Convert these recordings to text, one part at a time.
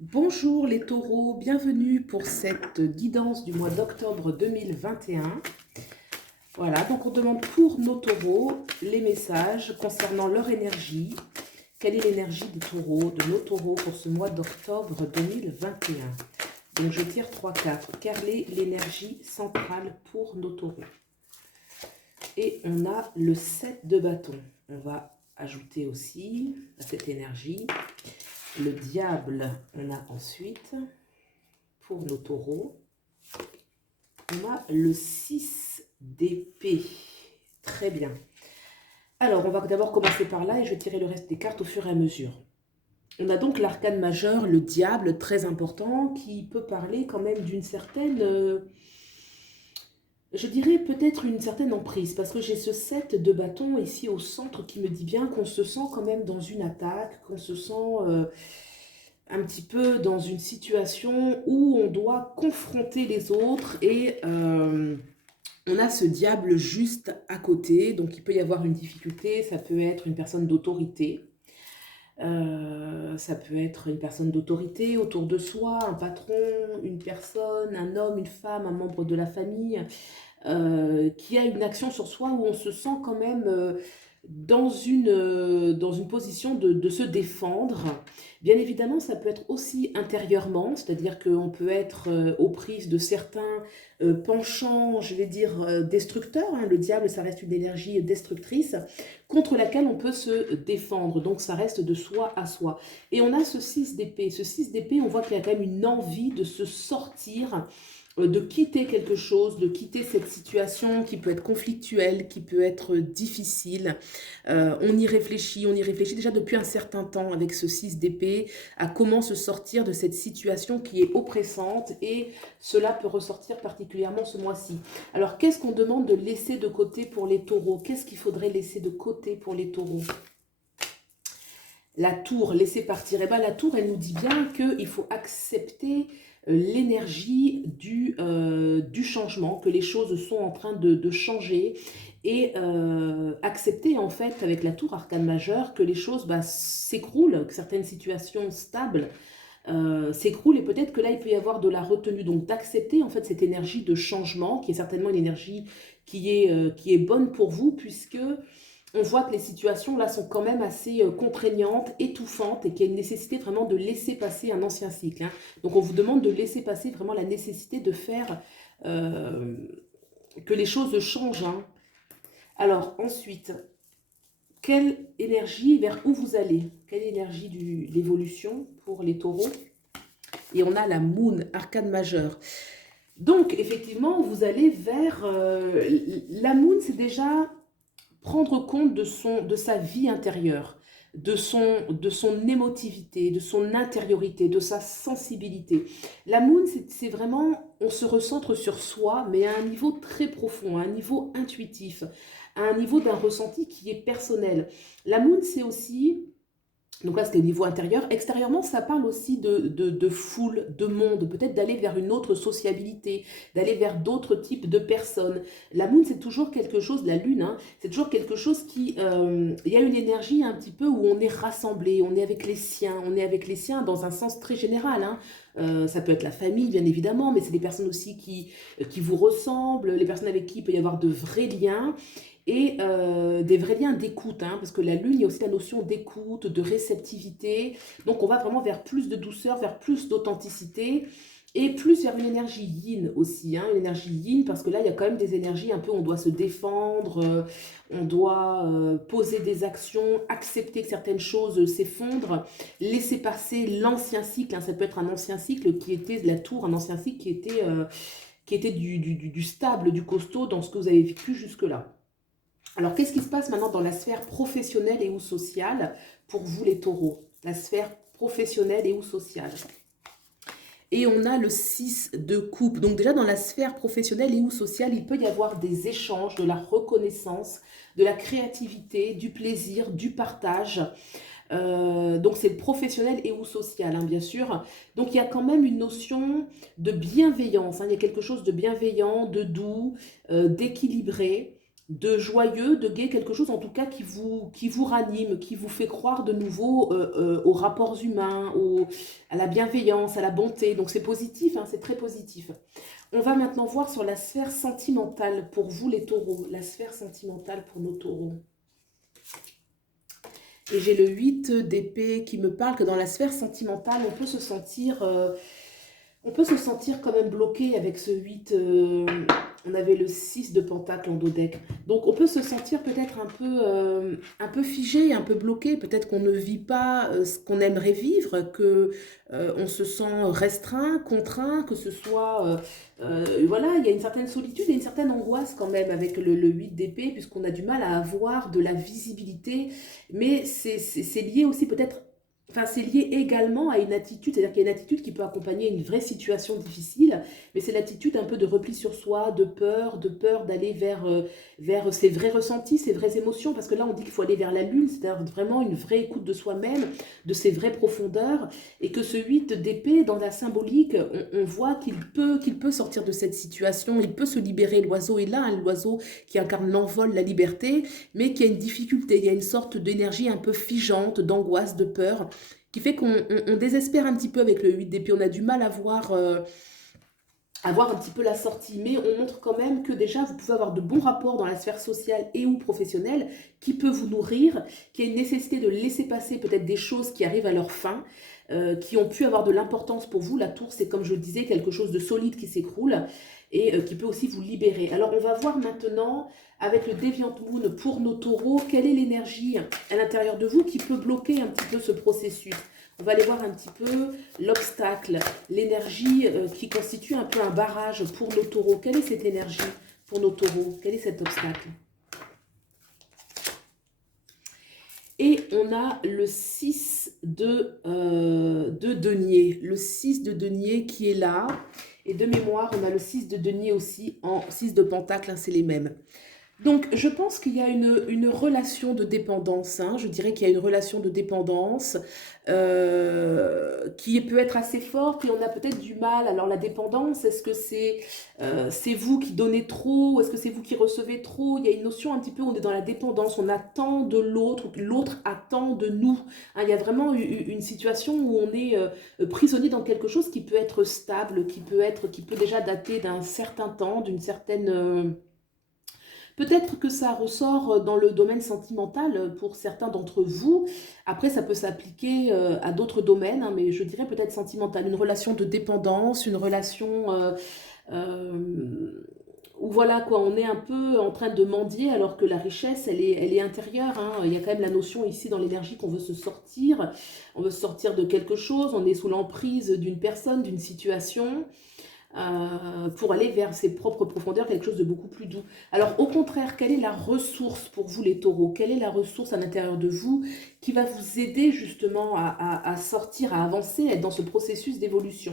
Bonjour les taureaux, bienvenue pour cette guidance du mois d'octobre 2021. Voilà, donc on demande pour nos taureaux les messages concernant leur énergie. Quelle est l'énergie des taureaux, de nos taureaux pour ce mois d'octobre 2021? Donc je tire 3 cartes. Quelle est l'énergie centrale pour nos taureaux? Et on a le 7 de bâton. On va ajouter aussi à cette énergie le diable. On a ensuite, pour nos taureaux, on a le 6 d'épée. Très bien. Alors, on va d'abord commencer par là et je vais tirer le reste des cartes au fur et à mesure. On a donc l'arcane majeur, le diable, très important, qui peut parler quand même d'une certaine, je dirais peut-être une certaine emprise, parce que j'ai ce 7 de bâton ici au centre qui me dit bien qu'on se sent quand même dans une attaque, qu'on se sent un petit peu dans une situation où on doit confronter les autres et on a ce diable juste à côté, donc il peut y avoir une difficulté, ça peut être une personne d'autorité. Ça peut être une personne d'autorité autour de soi, un patron, une personne, un homme, une femme, un membre de la famille, qui a une action sur soi où on se sent quand même dans une position de se défendre. Bien évidemment, ça peut être aussi intérieurement, c'est-à-dire qu'on peut être aux prises de certains penchants, je vais dire, destructeurs. Hein. Le diable, ça reste une énergie destructrice contre laquelle on peut se défendre. Donc, ça reste de soi à soi. Et on a ce 6 d'épée. Ce 6 d'épée, on voit qu'il y a quand même une envie de se sortir de quitter quelque chose, de quitter cette situation qui peut être conflictuelle, qui peut être difficile. On y réfléchit déjà depuis un certain temps avec ce 6 d'épée à comment se sortir de cette situation qui est oppressante et cela peut ressortir particulièrement ce mois-ci. Alors qu'est-ce qu'on demande de laisser de côté pour les taureaux? Qu'est-ce qu'il faudrait laisser de côté pour les taureaux? La tour, laisser partir. Et bien la tour, elle nous dit bien qu'il faut accepter l'énergie du changement, que les choses sont en train de changer et accepter en fait avec la tour arcane majeure que les choses s'écroulent, que certaines situations stables s'écroulent et peut-être que là il peut y avoir de la retenue. Donc d'accepter en fait cette énergie de changement qui est certainement une énergie qui est bonne pour vous puisque on voit que les situations là sont quand même assez contraignantes, étouffantes et qu'il y a une nécessité vraiment de laisser passer un ancien cycle. Hein. Donc on vous demande de laisser passer vraiment la nécessité de faire euh, que les choses changent. Hein. Alors ensuite, quelle énergie, vers où vous allez? Quelle énergie de l'évolution pour les taureaux? Et on a la Moon, arcane majeure. Donc effectivement, vous allez vers... la Moon, c'est déjà prendre compte de sa vie intérieure, de son émotivité, de son intériorité, de sa sensibilité. La moon, c'est vraiment, on se recentre sur soi, mais à un niveau très profond, à un niveau intuitif, à un niveau d'un ressenti qui est personnel. La moon, c'est aussi donc là, c'était au niveau intérieur. Extérieurement, ça parle aussi de foule, de monde, peut-être d'aller vers une autre sociabilité, d'aller vers d'autres types de personnes. La moon, c'est toujours quelque chose, la lune, hein, c'est toujours quelque chose qui... il y a une énergie un petit peu où on est rassemblé, on est avec les siens, on est avec les siens dans un sens très général. Hein. Ça peut être la famille, bien évidemment, mais c'est des personnes aussi qui vous ressemblent, les personnes avec qui il peut y avoir de vrais liens et des vrais liens d'écoute, hein, parce que la lune, il y a aussi la notion d'écoute, de réceptivité. Donc on va vraiment vers plus de douceur, vers plus d'authenticité et plus vers une énergie yin aussi, hein, une énergie yin, parce que là, il y a quand même des énergies un peu, on doit se défendre, on doit poser des actions, accepter que certaines choses s'effondrent, laisser passer l'ancien cycle, hein, ça peut être un ancien cycle qui était la tour, un ancien cycle qui était du stable, du costaud dans ce que vous avez vécu jusque-là. Alors, qu'est-ce qui se passe maintenant dans la sphère professionnelle et ou sociale pour vous les taureaux? La sphère professionnelle et ou sociale. Et on a le 6 de coupe. Donc déjà dans la sphère professionnelle et ou sociale, il peut y avoir des échanges, de la reconnaissance, de la créativité, du plaisir, du partage. Donc c'est professionnel et ou social, hein, bien sûr. Donc il y a quand même une notion de bienveillance. Hein. Il y a quelque chose de bienveillant, de doux, d'équilibré. de joyeux, de gai, quelque chose en tout cas qui vous ranime, qui vous fait croire de nouveau aux rapports humains, à la bienveillance, à la bonté. Donc c'est positif, hein, c'est très positif. On va maintenant voir sur la sphère sentimentale pour vous les taureaux, la sphère sentimentale pour nos taureaux. Et j'ai le 8 d'épée qui me parle que dans la sphère sentimentale, on peut se sentir quand même bloqué avec ce 8. On avait le 6 de pentacle en dos deck. Donc on peut se sentir peut-être un peu figé, un peu bloqué. Peut-être qu'on ne vit pas ce qu'on aimerait vivre, que on se sent restreint, contraint, que ce soit... voilà, il y a une certaine solitude et une certaine angoisse quand même avec le 8 d'épée, puisqu'on a du mal à avoir de la visibilité. Mais c'est lié aussi peut-être... Enfin, c'est lié également à une attitude, c'est-à-dire qu'il y a une attitude qui peut accompagner une vraie situation difficile, mais c'est l'attitude un peu de repli sur soi, de peur d'aller vers ses vrais ressentis, ses vraies émotions, parce que là on dit qu'il faut aller vers la lune, c'est-à-dire vraiment une vraie écoute de soi-même, de ses vraies profondeurs, et que ce 8 d'épée, dans la symbolique, on voit qu'il peut sortir de cette situation, il peut se libérer, l'oiseau est là, hein, l'oiseau qui incarne l'envol, la liberté, mais qui a une difficulté, il y a une sorte d'énergie un peu figeante, d'angoisse, de peur, qui fait qu'on désespère un petit peu avec le 8 d'épée. On a du mal à voir un petit peu la sortie, mais on montre quand même que déjà vous pouvez avoir de bons rapports dans la sphère sociale et ou professionnelle qui peut vous nourrir, qu'il y a une nécessité de laisser passer peut-être des choses qui arrivent à leur fin, qui ont pu avoir de l'importance pour vous. La tour, c'est comme je le disais, quelque chose de solide qui s'écroule et qui peut aussi vous libérer. Alors on va voir maintenant avec le Deviant Moon pour nos taureaux, quelle est l'énergie à l'intérieur de vous qui peut bloquer un petit peu ce processus. On va aller voir un petit peu l'obstacle, l'énergie qui constitue un peu un barrage pour nos taureaux. Quelle est cette énergie pour nos taureaux? Quel est cet obstacle? Et on a le 6 de denier. Le 6 de denier qui est là. Et de mémoire, on a le 6 de denier aussi en 6 de pentacle, hein, c'est les mêmes. Donc, je pense qu'il y a une relation de dépendance, hein. Je dirais qu'il y a une relation de dépendance qui peut être assez forte et on a peut-être du mal. Alors, la dépendance, est-ce que c'est vous qui donnez trop? Est-ce que c'est vous qui recevez trop? Il y a une notion un petit peu, on est dans la dépendance, on attend de l'autre, l'autre attend de nous, hein. Il y a vraiment une situation où on est prisonnier dans quelque chose qui peut être stable, qui peut déjà dater d'un certain temps, d'une certaine... Peut-être que ça ressort dans le domaine sentimental pour certains d'entre vous. Après, ça peut s'appliquer à d'autres domaines, hein, mais je dirais peut-être sentimental. Une relation de dépendance, une relation où voilà quoi, on est un peu en train de mendier alors que la richesse, elle est intérieure, hein. Il y a quand même la notion ici dans l'énergie qu'on veut se sortir. On veut se sortir de quelque chose, on est sous l'emprise d'une personne, d'une situation. Pour aller vers ses propres profondeurs, quelque chose de beaucoup plus doux. Alors au contraire, quelle est la ressource pour vous les taureaux? Quelle est la ressource à l'intérieur de vous qui va vous aider justement à sortir, à avancer, à être dans ce processus d'évolution?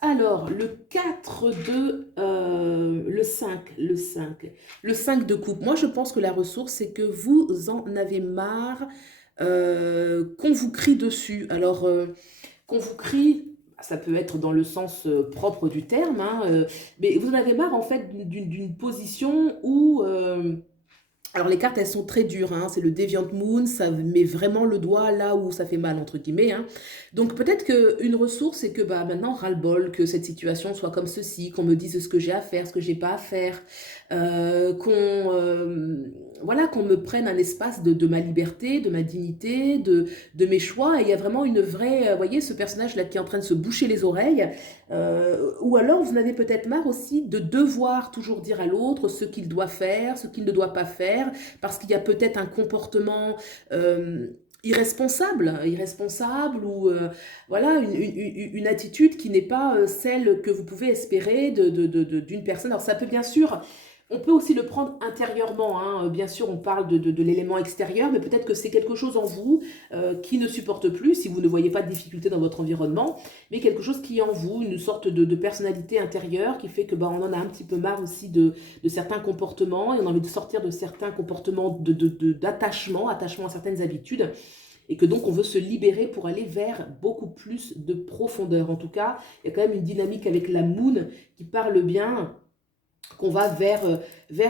Alors, le 4 de... le 5, le 5. Le 5 de coupe. Moi, je pense que la ressource, c'est que vous en avez marre qu'on vous crie dessus. Alors, qu'on vous crie, ça peut être dans le sens propre du terme, hein, mais vous en avez marre en fait d'une position où... alors les cartes elles sont très dures, hein, c'est le Deviant Moon, ça met vraiment le doigt là où ça fait mal entre guillemets, hein. Donc peut-être qu'une ressource c'est que bah, maintenant ras-le-bol, que cette situation soit comme ceci, qu'on me dise ce que j'ai à faire, ce que j'ai pas à faire, voilà, qu'on me prenne un espace de ma liberté, de ma dignité, de mes choix. Et il y a vraiment une vraie, vous voyez ce personnage là qui est en train de se boucher les oreilles, ou alors vous en avez peut-être marre aussi de devoir toujours dire à l'autre ce qu'il doit faire, ce qu'il ne doit pas faire, parce qu'il y a peut-être un comportement irresponsable ou voilà, une attitude qui n'est pas celle que vous pouvez espérer d'une personne. Alors ça peut bien sûr... On peut aussi le prendre intérieurement, hein. Bien sûr on parle de l'élément extérieur, mais peut-être que c'est quelque chose en vous qui ne supporte plus, si vous ne voyez pas de difficulté dans votre environnement, mais quelque chose qui est en vous, une sorte de personnalité intérieure qui fait que bah, on en a un petit peu marre aussi de certains comportements et on a envie de sortir de certains comportements attachement à certaines habitudes et que donc on veut se libérer pour aller vers beaucoup plus de profondeur. En tout cas, il y a quand même une dynamique avec la Moon qui parle bien qu'on va vers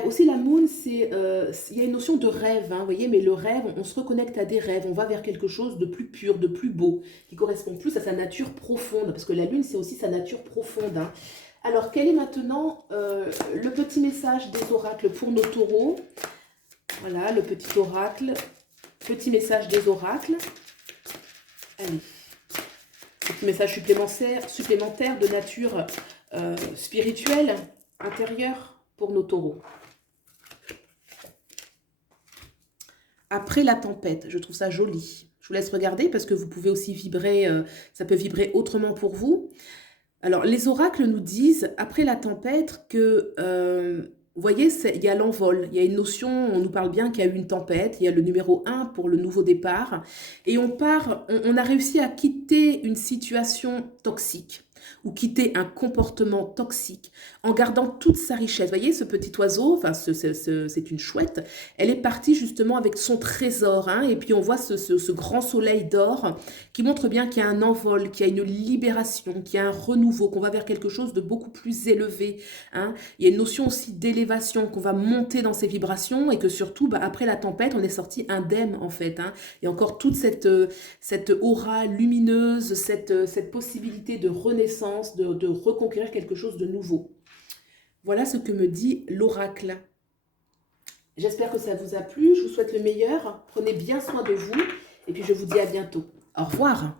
aussi la moon, il y a une notion de rêve, hein, vous voyez, mais le rêve, on se reconnecte à des rêves, on va vers quelque chose de plus pur, de plus beau, qui correspond plus à sa nature profonde, parce que la lune, c'est aussi sa nature profonde, hein. Alors, quel est maintenant le petit message des oracles pour nos taureaux? Voilà, le petit oracle, petit message des oracles. Allez, petit message supplémentaire de nature spirituelle, intérieure pour nos taureaux. Après la tempête, je trouve ça joli. Je vous laisse regarder parce que vous pouvez aussi vibrer, ça peut vibrer autrement pour vous. Alors, les oracles nous disent, après la tempête, que, vous voyez, il y a l'envol, il y a une notion, on nous parle bien qu'il y a eu une tempête, il y a le numéro 1 pour le nouveau départ, et on a réussi à quitter une situation toxique, ou quitter un comportement toxique, en gardant toute sa richesse. Vous voyez, ce petit oiseau, enfin, c'est une chouette, elle est partie justement avec son trésor, hein, et puis on voit ce grand soleil d'or qui montre bien qu'il y a un envol, qu'il y a une libération, qu'il y a un renouveau, qu'on va vers quelque chose de beaucoup plus élevé, hein. Il y a une notion aussi d'élévation, qu'on va monter dans ses vibrations et que surtout, bah, après la tempête, on est sorti indemne en fait, hein. Il y a encore toute cette aura lumineuse, cette possibilité de renaissance, de reconquérir quelque chose de nouveau. Voilà ce que me dit l'oracle. J'espère que ça vous a plu, je vous souhaite le meilleur, prenez bien soin de vous et puis je vous dis à bientôt. Au revoir.